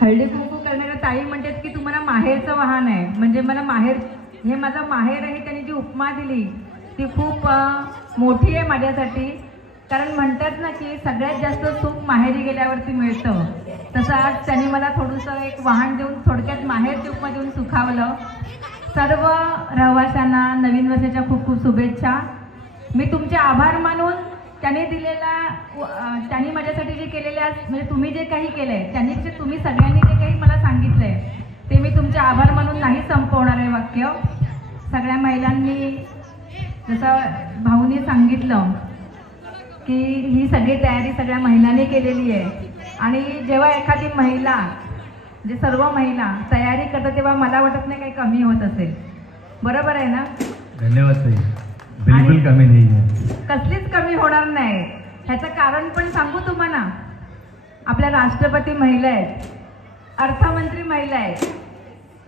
हळदी कुंकू करणाऱ्या ताई म्हणतात की तुम्हाला माहेरचं वाहन आहे, म्हणजे मला माहेर, हे माझं माहेर आहे. त्यांनी जी उपमा दिली ती खूप मोठी आहे माझ्यासाठी. कारण म्हणतात ना की सगळ्यात जास्त सुख माहेरी गेल्यावरती मिळतं. तसं आज त्यांनी मला थोडंसं एक वाहन देऊन थोडक्यात माहेरची उपमा देऊन सुखावलं. सर्व रहिवाशांना नवीन वर्षाच्या खूप खूप शुभेच्छा. मी तुमचे आभार मानून त्यांनी दिलेला, त्यांनी माझ्यासाठी जे केलेल्या, म्हणजे तुम्ही जे काही केलं आहे त्यांनी, तुम्ही सगळ्यांनी जे काही मला सांगितलं आहे ते मी तुमचे आभार मानून नाही संपवणार आहे वाक्य. सगळ्या महिलांनी, जसं भाऊनी सांगितलं की ही सगळी तयारी सगळ्या महिलांनी केलेली आहे. आणि जेव्हा एखादी महिला, जे सर्व महिला तयारी करतात तेव्हा मला वाटत नाही काही कमी होत असेल. बरोबर आहे ना? धन्यवाद ताई. बिलकुल कमी नाही, कसलीच कमी होणार नाही. ह्याचं कारण पण सांगू तुम्हाला. आपल्या राष्ट्रपती महिला आहेत, अर्थमंत्री महिला आहेत,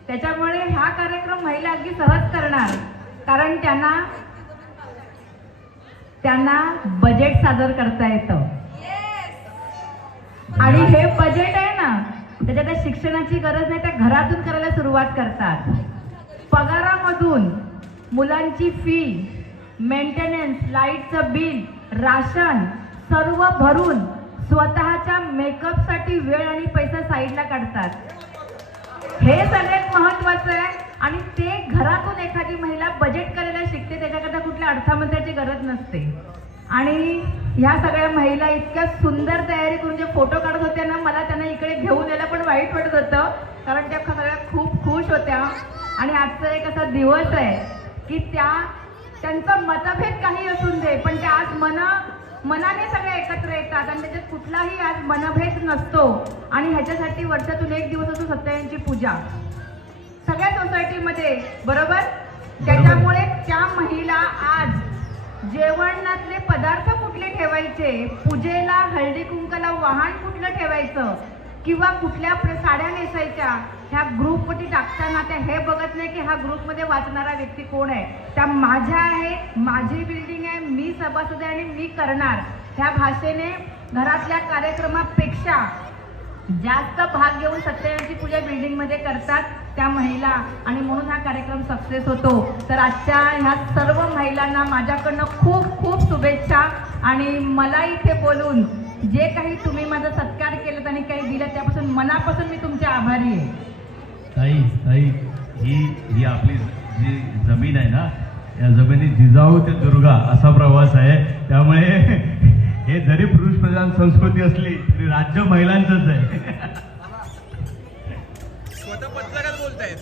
त्याच्यामुळे हा कार्यक्रम महिला अगदी सहज करणार. कारण त्यांना बजेट सादर करता येतं. आणि हे बजेट आहे ना, त्याच्यात शिक्षणाची गरज नाही, त्या घरातून करायला सुरुवात करतात. पगारामधून मुलांची फी, मेंटेनन्स, लाईटचं बिल, राशन सर्व भरून स्वतःच्या मेकअपसाठी वेळ आणि पैसा साईडला काढतात. हे सगळ्यात महत्त्वाचं आहे. आणि ते घरातून एखादी महिला बजेट करायला शिकते, त्याच्याकरता कुठल्या अर्थमंत्र्याची गरज नसते. आणि ह्या सगळ्या महिला इतक्या सुंदर तयारी करून जे फोटो काढत होत्या ना, मला त्यांना इकडे घेऊन यायला पण वाईट वाटत होतं. कारण त्या सगळ्या खूप खुश होत्या. आणि आजचा एक असा दिवस आहे की त्यांचा मतभेद काही असून दे, पण त्या आज मनाने सगळे एकत्र येतात आणि त्याच्यात कुठलाही आज मनभेद नसतो. आणि ह्याच्यासाठी वर्षातून एक दिवस असतो सत्यनारायणची पूजा सगळ्या सोसायटीमध्ये. बरोबर? त्याच्यामुळे त्या महिला आज जेवणातले पदार्थ कुठले ठेवायचे, पूजेला हळदी कुंकाला वाहन कुठलं ठेवायचं, किंवा कुठल्या साड्या नेसायच्या, ह्या ग्रुपवरती टाकताना त्या हे बघत नाही की हा ग्रुपमध्ये वाचणारा व्यक्ती कोण आहे. त्या माझ्या आहे, माझी बिल्डिंग आहे, मी सभासद आहे आणि मी करणार, ह्या भाषेने घरातल्या कार्यक्रमापेक्षा जास्त भाग घेऊन सत्यनारायणची पूजा बिल्डिंगमध्ये करतात त्या महिला. आणि म्हणून हा कार्यक्रम सक्सेस होतो. तर आजच्या ह्या सर्व महिलांना माझ्याकडनं खूप खूप शुभेच्छा. आणि मला इथे बोलून जे काही तुम्ही माझा सत्कार केलात आणि काही दिलं त्यापासून मनापासून मी तुमचे आभारी आहे. ताई ही आपली जी जमीन आहे ना, या जमिनीत जिजाऊ ते दुर्गा असा प्रवास आहे. त्यामुळे हे जरी पुरुष प्रधान संस्कृती असली तरी राज्य महिलांचंच आहे. स्वतः पत्रकार बोलतायत.